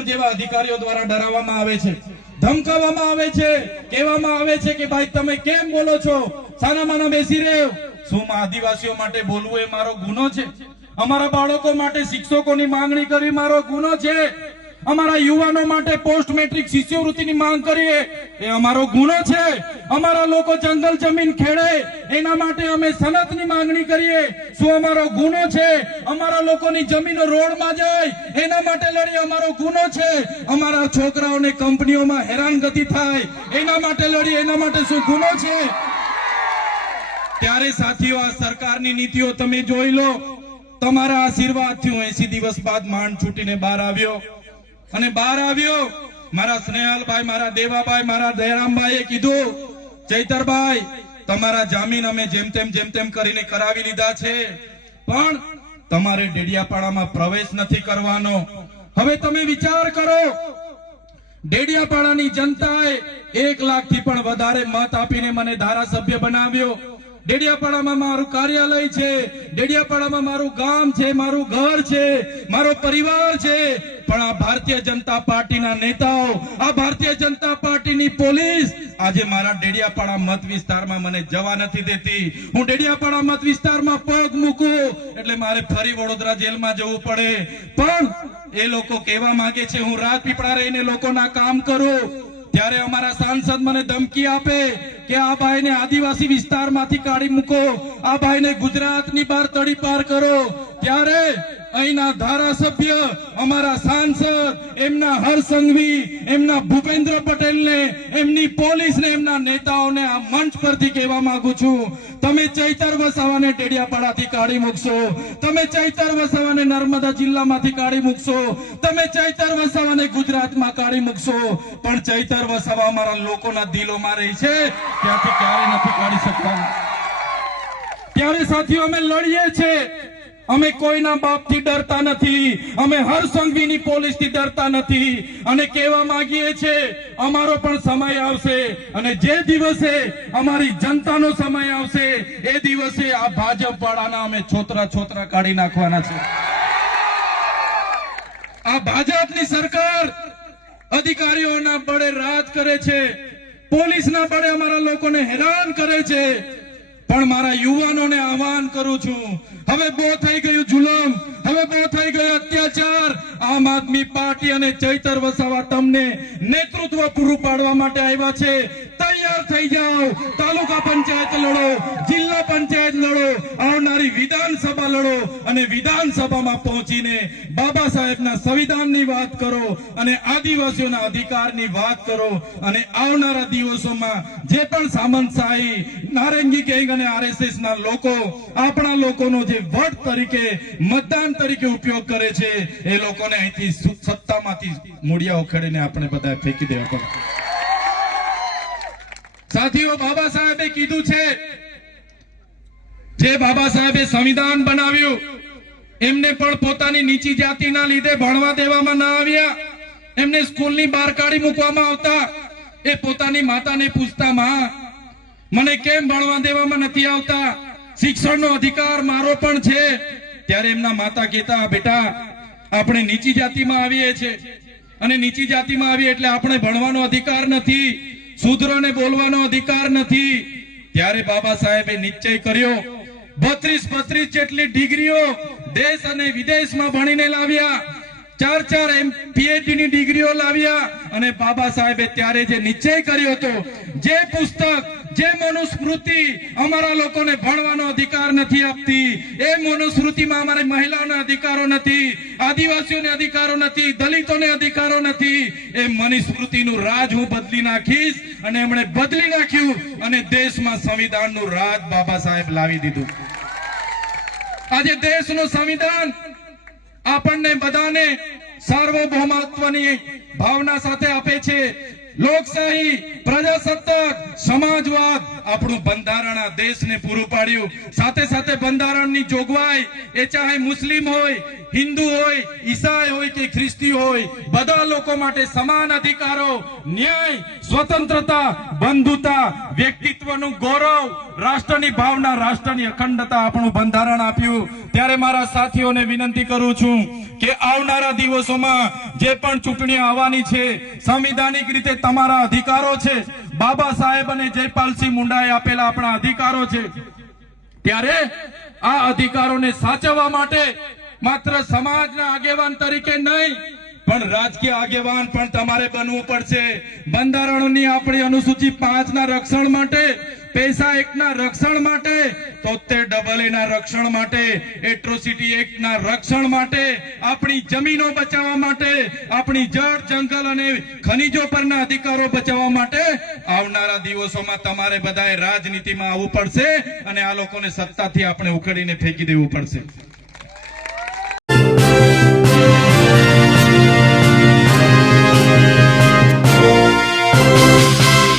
Collector જેવા અધિકારીઓ દ્વારા ડરાવવામાં આવે છે, ધમકાવવામાં આવે છે, કહેવામાં આવે છે કે ભાઈ તમે કેમ બોલો છો, સાનામાના બેસી રહ્યો. શું આદિવાસીઓ માટે બોલવું એ મારો ગુનો છે? અમારા બાળકો માટે શિક્ષકોની માંગણી કરી મારો ગુનો છે? અમારા યુવાનો માટે પોસ્ટ મેટ્રિક શિષ્યવૃત્તિની માંગ કરીએ એ અમારો ગુનો છે? અમારા લોકો જંગલ જમીન ખેડે એના માટે અમે સનદની માંગણી કરીએ, શું અમારો ગુનો છે? અમારા લોકોની જમીનો રોડમાં જાય એના માટે લડીએ, અમારો ગુનો છે? અમારા છોકરાઓને કંપનીઓમાં હેરાનગતિ થાય એના માટે લડીએ, એના માટે શું ગુનો છે? ત્યારે સાથીઓ, આ સરકારની નીતિઓ તમે જોઈ લો. તમારા આશીર્વાદથી હું 80 દિવસ બાદ માંડ છૂટીને બહાર આવ્યો. અને બહાર આવ્યો, મારા સ્નેહલભાઈ, મારા દેવાભાઈ, મારા દયારામભાઈએ કીધું, ચૈતરભાઈ તમારા જામીન અમે જેમ તેમ કરીને કરાવી લીધા છે, પણ તમારે ડેડિયાપાડામાં પ્રવેશ નથી કરવાનો. હવે તમે વિચાર કરો, ડેડિયાપાડાની જનતાએ 1 લાખથી પણ વધારે મત આપીને મને ધારાસભ્ય બનાવ્યો. ડેડિયાપાડામાં મારું કાર્યાલય છે, ડેડિયાપાડામાં મારું ગામ છે, મારું ઘર છે, મારો પરિવાર છે. પણ આ ભારતીય જનતા પાર્ટીના નેતાઓ, આ ભારતીય જનતા પાર્ટીની પોલીસ આજે મારા ડેડિયાપાડા મત વિસ્તારમાં મને જવા નથી દેતી. હું ડેડિયાપાડા મત વિસ્તારમાં પગ મૂકું એટલે મારે ફરી વડોદરા જેલમાં જવું પડે. પણ એ લોકો કહેવા માંગે છે હું રાજપીપળા રહીને લોકોના કામ કરું. ત્યારે અમારા સાંસદ મને ધમકી આપે કે આ ભાઈને આદિવાસી વિસ્તારમાંથી કાઢી મૂકો, આ ભાઈને ગુજરાતની બહાર તડીપાર કરો. ત્યારે અહીંના ધારાસભ્ય, અમારા સાંસદ, એમના હરસંઘવી, એમના ભૂપેન્દ્ર પટેલને, એમની પોલીસને, એમના નેતાઓને આ મંચ પરથી કહેવા માંગુ છું, તમે ચૈતર વસાવાને ડેડિયાપાડાથી કાઢી મૂકશો, તમે ચૈતર વસાવાને નર્મદા જિલ્લામાંથી કાઢી મૂકશો, તમે ચૈતર વસાવાને ગુજરાતમાં કાઢી મૂકશો, પણ ચૈતર વસાવા અમારા લોકોના દિલોમાં રહી છે, ત્યાંથી ક્યારે નથી કાઢી શકતા. ત્યારે સાથીઓ અમે લડીએ છીએ. અમે કોઈના બાપથી ડરતા નથી, અમે હરસંઘવીની પોલીસથી ડરતા નથી. અને કહેવા માંગીએ છીએ અમારો પણ સમય આવશે, અને જે દિવસે અમારી જનતાનો સમય આવશે એ દિવસે આ ભાજપ વાળાના અમે છોતરા કાઢી નાખવાના છે. આ ભાજપની સરકાર અધિકારીઓના બળે રાજ કરે છે, પોલીસના બળે અમારા લોકોને હેરાન કરે છે. પણ મારા યુવાનોને આહવાન કરું છું, હવે બહુ થઈ ગયું જુલમ, હવે બહુ થઈ ગયો અત્યાચાર. આમ આદમી પાર્ટી અને ચૈતર વસાવા તમને નેતૃત્વ પૂરું પાડવા માટે આવ્યા છે. તૈયાર થઈ જાઓ, તાલુકા પંચાયત લડો, જિલ્લા પંચાયત લડો, આવનારી વિધાનસભા લડો, અને વિધાનસભામાં પહોંચીને બાબા સાહેબના સંવિધાનની વાત કરો અને આદિવાસીઓના અધિકારની વાત કરો. અને આવનારા દિવસોમાં જે પણ સામંતશાહી, નારંગી ગેંગ અને RSS ના લોકો આપણા લોકોનો જે વોટ તરીકે, મતદાન તરીકે ઉપયોગ કરે છે, એ લોકોને અહીંથી સત્તામાંથી મૂળિયા ઉખેડીને આપણે બધા ફેંકી દેવા પડે. સાથીઓ, બાબા સાહેબે કીધું છે, જે બાબા સાહેબે સંવિધાન બનાવ્યું એમને પણ પોતાની નીચી જાતિના લીધે ભણવા દેવામાં ના આવ્યા, એમને સ્કૂલની બહાર કાઢી મૂકવામાં આવતા. એ પોતાની માતાને પૂછતા, માં મને કેમ ભણવા દેવામાં નથી આવતા, શિક્ષણનો અધિકાર મારો પણ છે. ત્યારે એમના માતા કહેતા, બેટા આપણે નીચી જાતિમાં આવીએ છીએ, અને નીચી જાતિમાં આવીએ એટલે આપણે ભણવાનો અધિકાર નથી, શૂદ્રોને બોલવાનો અધિકાર નથી. ત્યારે બાબા સાહેબે નિશ્ચય કર્યો, 32 જેટલી ડિગ્રીઓ દેશ અને વિદેશમાં ભણીને લાવ્યા, 4 PhD ની ડિગ્રીઓ લાવ્યા. અને બાબા સાહેબે ત્યારે જે નિશ્ચય કર્યો હતો, જે પુસ્તક, જે મનુસ્મૃતિ અમારા લોકોને ભણવાનો અધિકાર નથી આપતી, એ મનુસ્મૃતિમાં અમારી મહિલાઓને અધિકારો નથી, આદિવાસીઓને અધિકારો નથી, દલિતોને અધિકારો નથી. એ મનુસ્મૃતિનું રાજ હું બદલી નાખીશ. અને એમણે બદલી નાખ્યું અને દેશમાં સંવિધાનનું રાજ બાબા સાહેબ લાવી દીધું. આજે દેશનું સંવિધાન આપણને બધાને સાર્વભૌમત્વની ભાવના સાથે આપે છે. લોકશાહી, પ્રજાસત્તાક, સમાજવાદ આપણું બંધારણ આ દેશને પૂરું પાડ્યું. સાથે સાથે બંધારણની જોગવાઈ એ ચાહે મુસ્લિમ હોય, હિન્દુ હોય, ઈસાઈ હોય કે ખ્રિસ્તી હોય, બધા લોકો માટે સમાન અધિકારો, ન્યાય, સ્વતંત્રતા, બંધુતા, વ્યક્તિત્વનું ગૌરવ, રાષ્ટ્રની ભાવના, રાષ્ટ્રની અખંડતા આપણું બંધારણ આપ્યું. ત્યારે મારા સાથીઓને વિનંતી કરું છું કે આવનારા દિવસોમાં જે પણ ચૂંટણીઓ આવવાની છે, સંવિધાનિક રીતે તમારા અધિકારો છે, બાબા સાહેબ અને જયપાલસિંહ મુંડાએ આપેલા આપણા અધિકારો છે. ત્યારે આ અધિકારોને સાચવવા માટે માત્ર સમાજના આગેવાન તરીકે નહીં પણ રાજકીય આગેવાન પણ તમારે બનવું પડશે. બંધારણની આપણી અનુસૂચિ 5 ના રક્ષણ માટે, પૈસા એક્ટના રક્ષણ માટે, 73AA ના રક્ષણ માટે, એટ્રોસિટી એક્ટના રક્ષણ માટે, આપણી જમીનો બચાવવા માટે, આપણી જળ, જંગલ અને ખનીજો પરના અધિકારો બચાવવા માટે આવનારા દિવસોમાં તમારે બધાએ રાજનીતિમાં આવવું પડશે અને આ લોકોને સત્તાથી આપણે ઉખેડીને ફેંકી દેવું પડશે.